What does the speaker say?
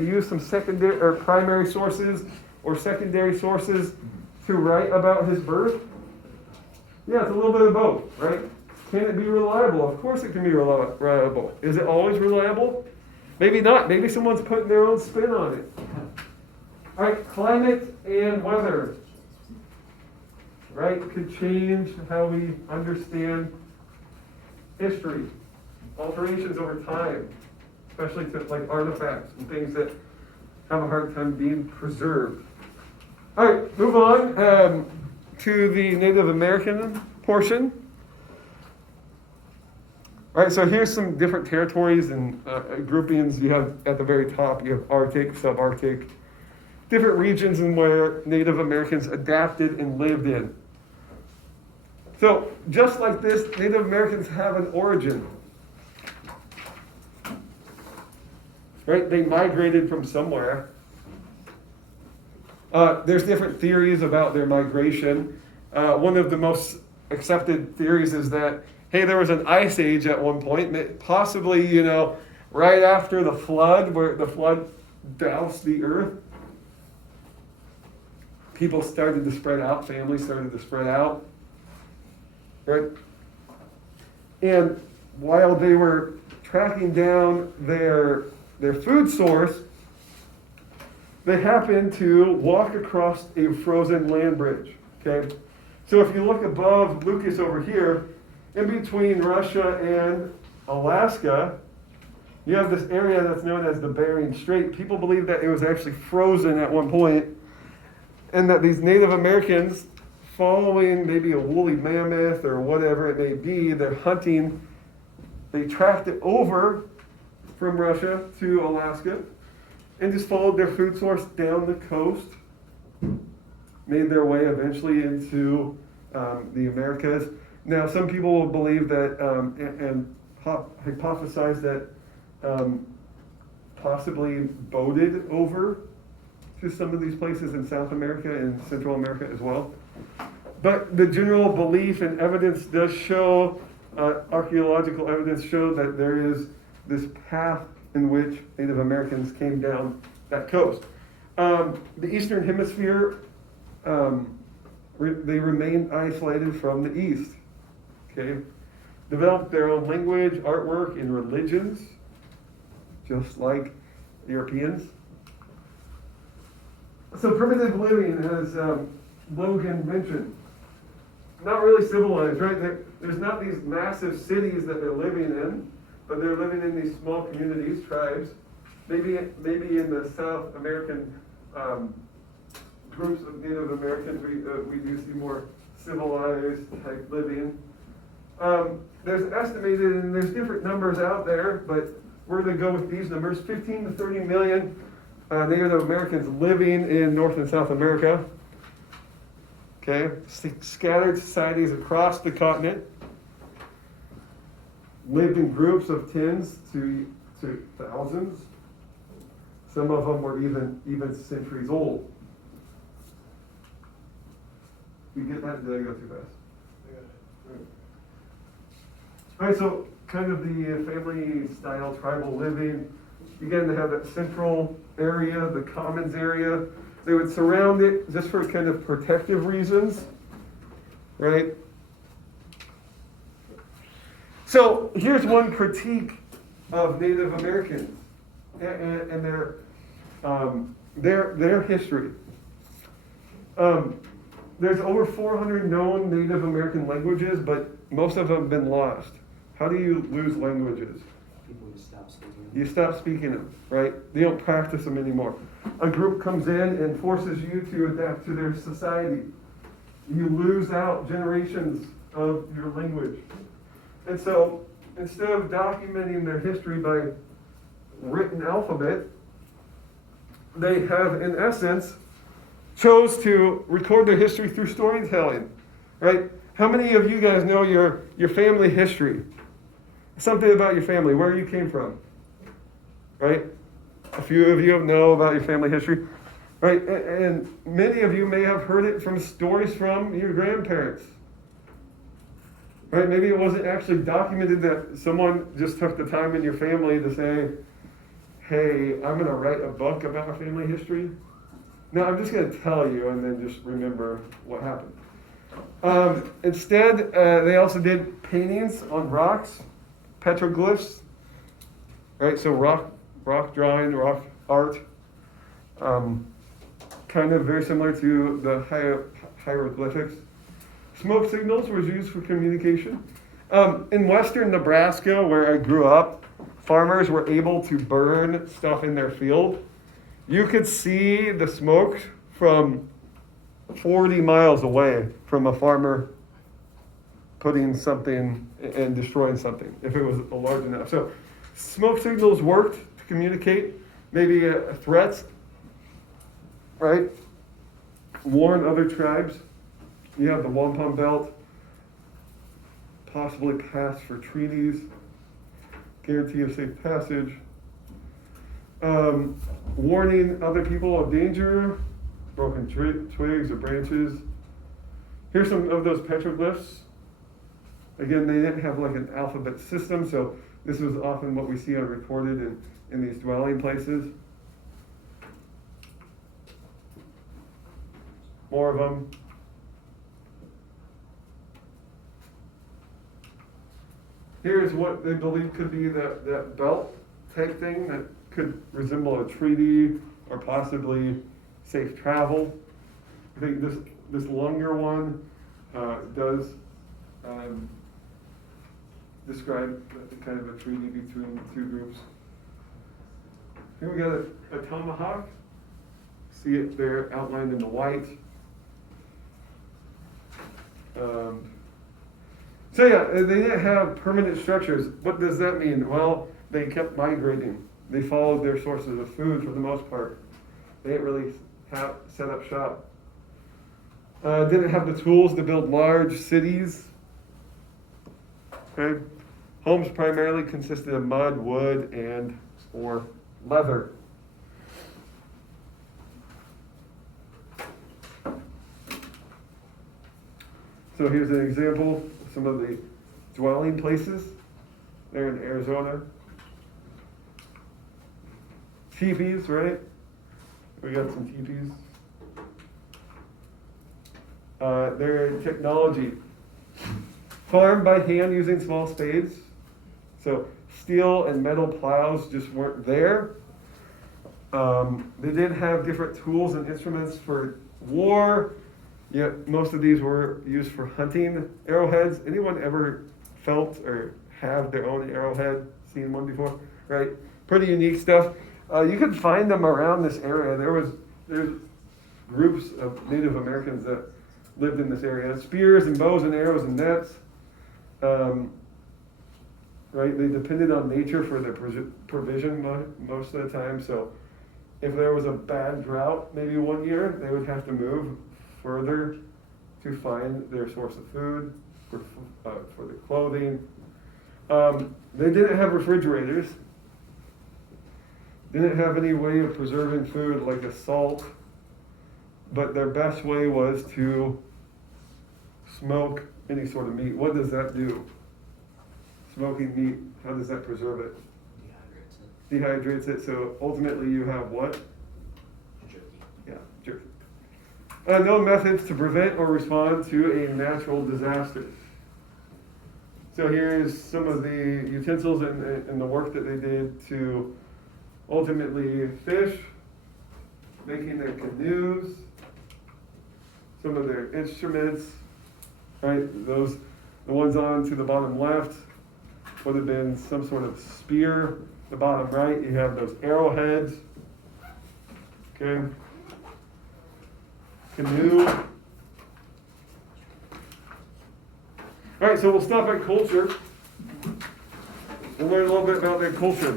use some secondary or primary sources or secondary sources to write about his birth? Yeah, it's a little bit of both, right? Can it be reliable? Of course it can be reliable. Is it always reliable? Maybe not. Maybe someone's putting their own spin on it. All right, climate and weather, right, could change how we understand history, alterations over time, especially to like artifacts and things that have a hard time being preserved. All right, move on to the Native American portion. All right, so here's some different territories and groupings. You have at the very top, you have Arctic, subarctic, different regions in where Native Americans adapted and lived in. So just like this, Native Americans have an origin. Right? They migrated from somewhere. There's different theories about their migration. One of the most accepted theories is that, hey, there was an ice age at one point, possibly, right after the flood, where the flood doused the earth. People started to spread out, families started to spread out. Right? And while they were tracking down their food source, they happened to walk across a frozen land bridge. Okay? So if you look above Lucas over here, in between Russia and Alaska, you have this area that's known as the Bering Strait. People believe that it was actually frozen at one point, and that these Native Americans, following maybe a woolly mammoth or whatever it may be, they're hunting, they tracked it over from Russia to Alaska and just followed their food source down the coast, made their way eventually into the Americas. Now, some people will believe that and hypothesize that possibly boated over to some of these places in South America and Central America as well. But the general belief and evidence does show, archaeological evidence show that there is this path in which Native Americans came down that coast. The Eastern Hemisphere, they remained isolated from the East. Okay, developed their own language, artwork, and religions, just like Europeans. So primitive living, as Logan mentioned, not really civilized, right? There's not these massive cities that they're living in, but they're living in these small communities, tribes. Maybe in the South American groups of Native Americans, we do see more civilized type living. There's estimated, and there's different numbers out there, but we're going to go with these numbers: 15 to 30 million Native Americans living in North and South America. Okay, scattered societies across the continent, lived in groups of tens to thousands. Some of them were even centuries old. You get that? Did I go too fast? All right, so kind of the family-style tribal living. Again, they have that central area, the commons area. They would surround it just for kind of protective reasons, right? So here's one critique of Native Americans and their history. There's over 400 known Native American languages, but most of them have been lost. How do you lose languages? People just stop speaking. You stop speaking them, right? They don't practice them anymore. A group comes in and forces you to adapt to their society. You lose out generations of your language. And so instead of documenting their history by written alphabet, they have, in essence, chose to record their history through storytelling, right? How many of you guys know your family history? Something about your family, where you came from, right? A few of you know about your family history, right? And many of you may have heard it from stories from your grandparents, right? Maybe it wasn't actually documented that someone just took the time in your family to say, hey, I'm going to write a book about our family history. No, I'm just going to tell you and then just remember what happened. Instead, they also did paintings on rocks, petroglyphs, right? So rock drawing, rock art, kind of very similar to the hieroglyphics. Smoke signals was used for communication. In western Nebraska, where I grew up, farmers were able to burn stuff in their field. You could see the smoke from 40 miles away from a farmer putting something and destroying something, if it was large enough. So smoke signals worked to communicate, maybe threats, right? Warn other tribes. You have the wampum belt, possibly pass for treaties, guarantee of safe passage, warning other people of danger, broken twigs or branches. Here's some of those petroglyphs. Again, they didn't have like an alphabet system, so this was often what we see recorded in these dwelling places. More of them. Here's what they believe could be that belt type thing that could resemble a treaty or possibly safe travel. I think this longer one does describe kind of a treaty between two groups. Here we got a tomahawk. See it there outlined in the white. So yeah, they didn't have permanent structures. What does that mean? Well, they kept migrating. They followed their sources of food for the most part. They didn't really set up shop. Didn't have the tools to build large cities. Okay. Homes primarily consisted of mud, wood, and or leather. So here's an example of some of the dwelling places there in Arizona. Teepees, right? We got some teepees. Their technology. Farmed by hand using small spades. So steel and metal plows just weren't there. They did have different tools and instruments for war. Yet most of these were used for hunting. Arrowheads. Anyone ever felt or have their own arrowhead? Seen one before? Right? Pretty unique stuff. You could find them around this area. There's groups of Native Americans that lived in this area. Spears and bows and arrows and nets. Right? They depended on nature for their provision most of the time. So if there was a bad drought, maybe one year, they would have to move further to find their source of food, for the clothing. They didn't have refrigerators. Didn't have any way of preserving food like a salt, but their best way was to smoke any sort of meat. What does that do? Smoking meat, how does that preserve it? Dehydrates it, so ultimately you have what? Jerky. Yeah, jerky. No methods to prevent or respond to a natural disaster. So here's some of the utensils and the work that they did to ultimately fish, making their canoes, some of their instruments, right? The ones on to the bottom left would have been some sort of spear. The bottom right, you have those arrowheads. Okay. Canoe. All right, so we'll stop at culture. We'll learn a little bit about their culture.